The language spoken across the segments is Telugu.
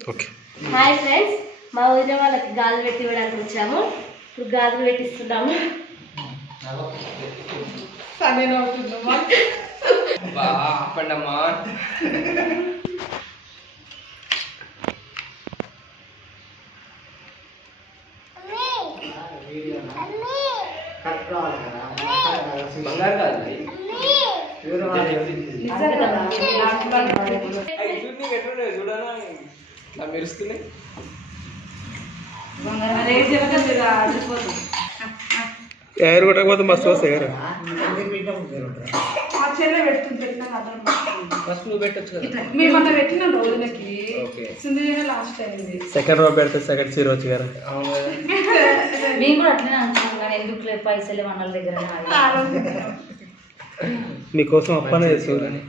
ఓకే. హాయ్ ఫ్రెండ్స్ మా ఊరిలో వాళ్ళకి గాజులు పెట్టి ఇవ్వడానికి వచ్చాము. ఇప్పుడు గాజులు పెట్టిస్తున్నాము. బంగారు కాదు చూడనా నా మెరుస్తున్నాయి. కొట్టకపోతే మస్తు వస్తాయి సెకండ్ రో పెడితే సెకండ్ సీరో వచ్చి కదా. మేము కూడా అట్లనే అనుకున్నాం కానీ ఎందుకు లేదు పైసలు మన దగ్గర మీకోసం అప్పనే చేస్తుంది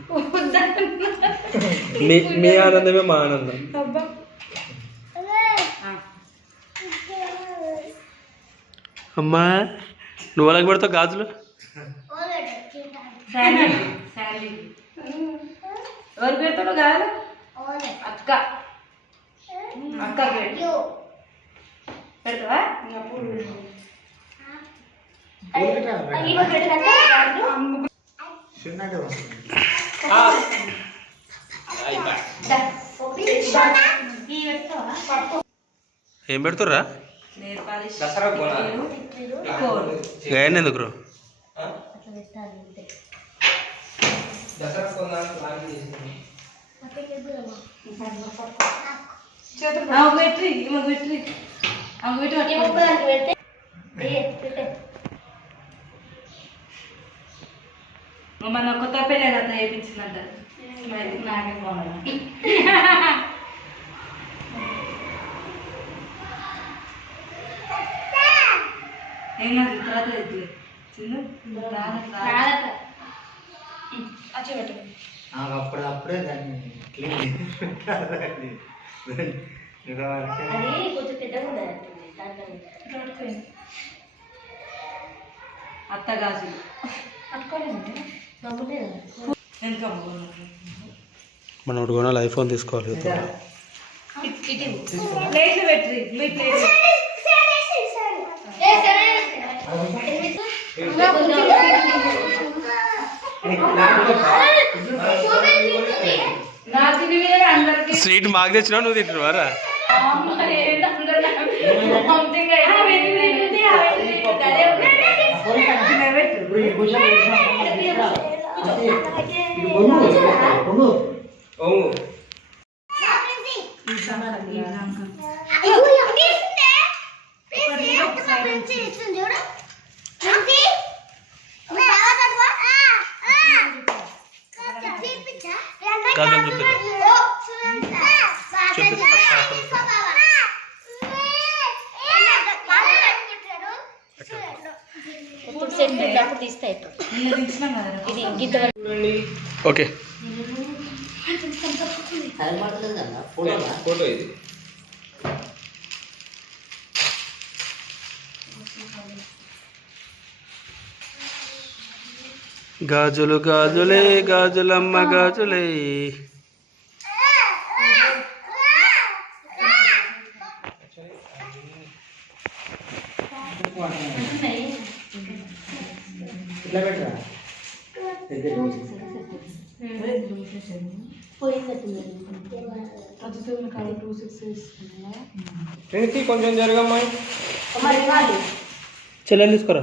మీ మీ ఆనందమే మా ఆనందం. అమ్మా నువ్వు అలాగ పెడతావు గాజులు? ఎవరు పెడతాడు అక్క. అక్క గాజులు ఆ. అయిపోయి. దా. ఈ పెడతావా? ఏం పెడుతుర్రా? గాయని ఎందుకు రో? అట్లా మన కొత్త పెళ్ళి వేయించిందంట నాకే బాగుంది కాదు తర్వాత ఎత్తులే చిన్న అప్పుడు అప్పుడే దాన్ని క్లీన్ అది కొంచెం పెద్దగా ఉండదు అత్త గాజులు. కొనాలి ఐఫోన్ తీసుకోవాలి ప్లేట్లు పెట్టి మీ ప్లేట్ నాకు ఇది మీద అందరికి స్వీట్ మాకు తెచ్చినావు నువ్వు తింటున్నావారా సంథింగ్ ఓకే. ఫోటో ఇది గాజులు గాజులే గాజులమ్మ గాజులే. ఇట్లా పెట్టరా? ట్రినిటీ కొంచెం జరగమ్మా మరి ఇవ్వాలి చెల్లెలు తీసుకోరా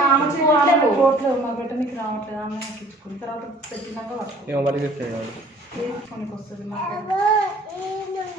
ఆమె కోట్లు మా పెట్టడానికి రావట్లేదు ఆమె ఎక్కించుకుని తర్వాత పెట్టినాక పట్టుకో ఏమో మరి చెప్తాడు తీసుకొని వస్తుంది మాకు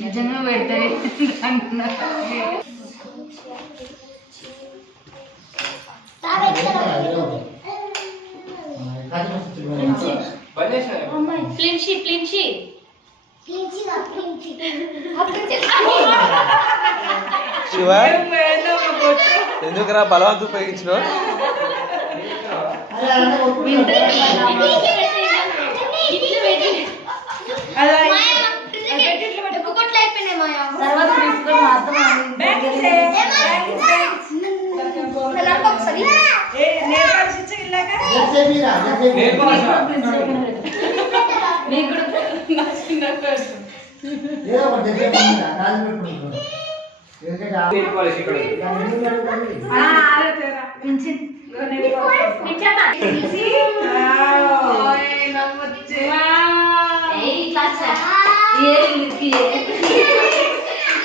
నిజంగా చేసిన ఫ్లిన్షి ఫ్లిన్షి. శివ ఎందుకురా బలవంతు ఉపయోగించిన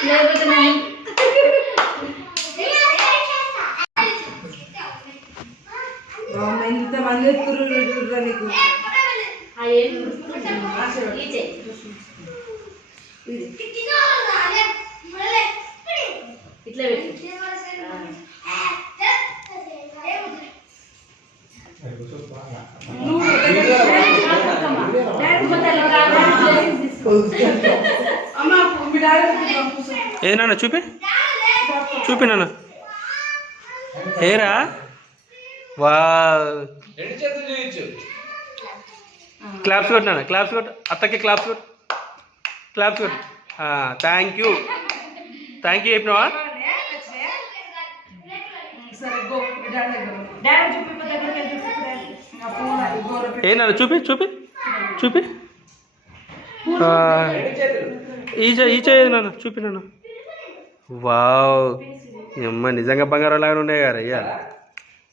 లేకపోతే నేను ఇంతమంది ఎత్తురు చూడరా నీకు? ఇట్లా పెట్టి. చూపి? చూపి నాన్న. ఏరా రెండు చేతులు చూపించు. క్లాప్స్ కొట్టు నాన్న క్లాప్స్ కొట్టు. అత్తకి క్లాప్స్ కొట్టు. క్లాప్స్ కొట్టు. థ్యాంక్ యూ థ్యాంక్ యూ చెప్పినావా? గోర ఏ నాన్న చూపి చూపి. చూపి. ఆ, రెండు చేతులు ఈ చే ఈ చేయదు నాన్న చూపి నాన్న. వావ్. అమ్మ నిజంగా బంగారం లాగా ఉండే కదా అయ్యా.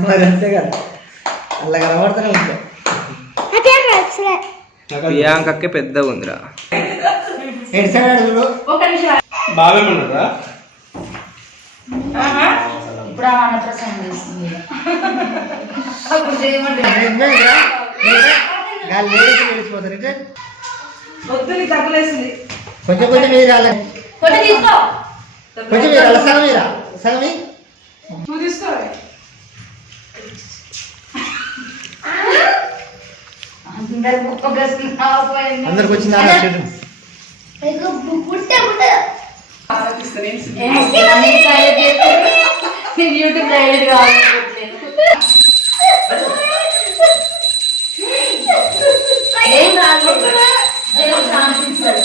మరి అంతే కదా అలా కనబడుతూనే ఉంటాయి ప్రియాంకకి పెద్దగా ఉందిరా అడుగులు. ఇప్పుడు చేస్తుంది. అప్పుడు చేయమంటే. కొంచెం కొంచెం మీరు కొంచెం మీరు రాలే. సగం మీరా సగం మీ? నువ్వు తీసుకోవాలి అందరికి వచ్చిందా. యూట్యూబ్ కావాలనుకుంటున్నాను ఏం రాలేదు దేవుడు శాంతించాడు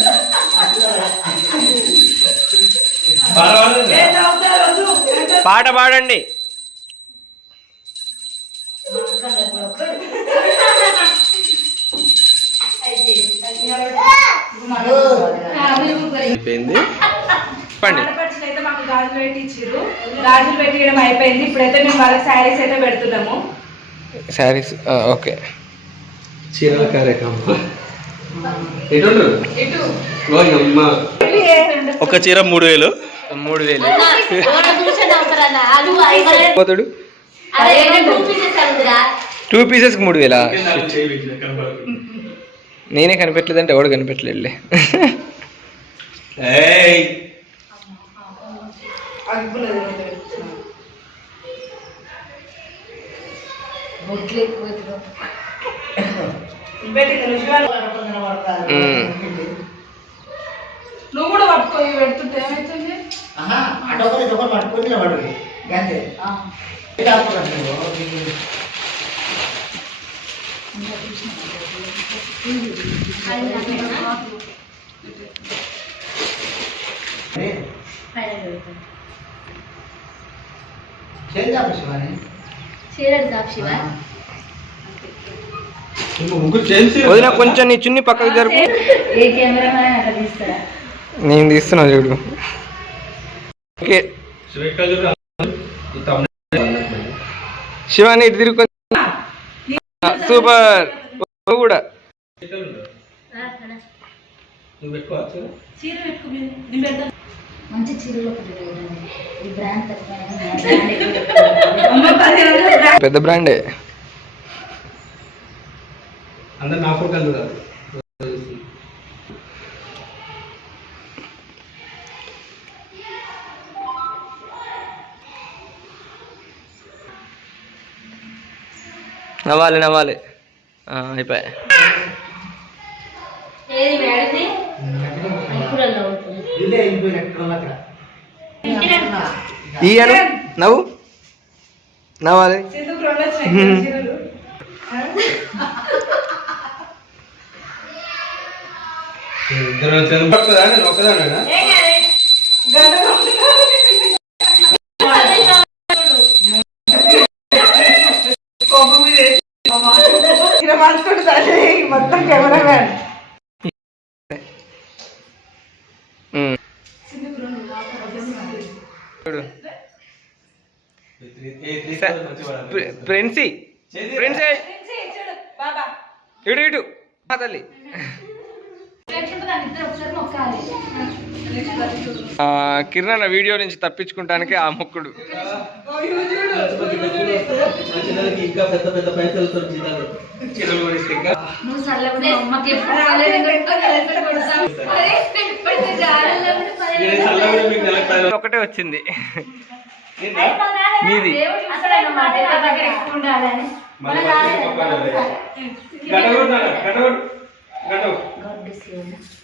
ఏం తాగుతారు వద్దు పాట పాడండి అయిపోయింది. చెప్పండి మాకు గాజులు పెట్టి ఇచ్చిర్రు గాజులు పెట్టియడం అయిపోయింది. ఇప్పుడైతే మేము వాళ్ళకి శారీస్ అయితే పెడుతున్నాము. శారీస్ ఓకే. చీరల కార్యక్రమం. ఒక చీర మూడు వేలు. మూడు వేలు. పోతాడు. టూ పీసెస్ అవుతుందిరా టూ పీసెస్కి మూడు వేలా? నేనే కనిపెట్టలేదంటే ఎవడు కనిపెట్టలేదులే ఏయ్ అగ్గులేదు బొట్లు ఎక్కువ పెట్టింది నువ్వు శివాని మ్మ్. నువ్వు కూడా పట్టుకో ఇవి పెడుతుంటే ఏమవుతుంది ఆహా, అటు ఒకటి ఇటు ఒకటి పట్టుకొని నిలబడు అంతే ఇటు ఆపుకోండి నువ్వు. ఏ, చేసి వదిన కొంచెం నీ చున్ని పక్కకు జరుపు. నేను తీస్తున్నా చూడు. ఓకే. శివాని ఇటు తిరుగు. సూపర్. కూడా. నువ్వు మంచి చీరలు. ఈ బ్రాండ్ పెద్ద బ్రాండే అందరు నా ఫోటో కాదు నవ్వాలి నవ్వాలి. ఆ, అయిపోయా ఏది మేడది అంకురల్లో ఉంటుంది ఇల్లే వెళ్ళిపోయినట్టు అక్కడ. ఈ అను నవ్వు. నవ్వాలి. సింధుకు రెండు వచ్చినాయి చీరలు. ఇద్దరు వచ్చారు పట్టుకోదా నేను ఒక్కదానా కోపం మీద వేసి చీర మార్చుకుంటూ తల్లి మొత్తం కెమెరా మ్యాన్ ఉమ్. చూడు ప్రి- ప్రిన్సీ ప్రిన్సీ బాబా. ఇటు ఇటు. మా తల్లి. కిరణ్ వీడియో నుంచి తప్పించుకుంటానికి ఆ మొక్కుడు. ఒకటే వచ్చింది? మీది.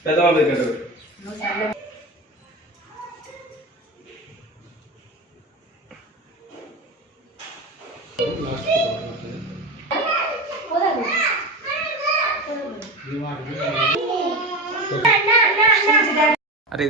పెద్దవాళ్ళ చల్ల అరే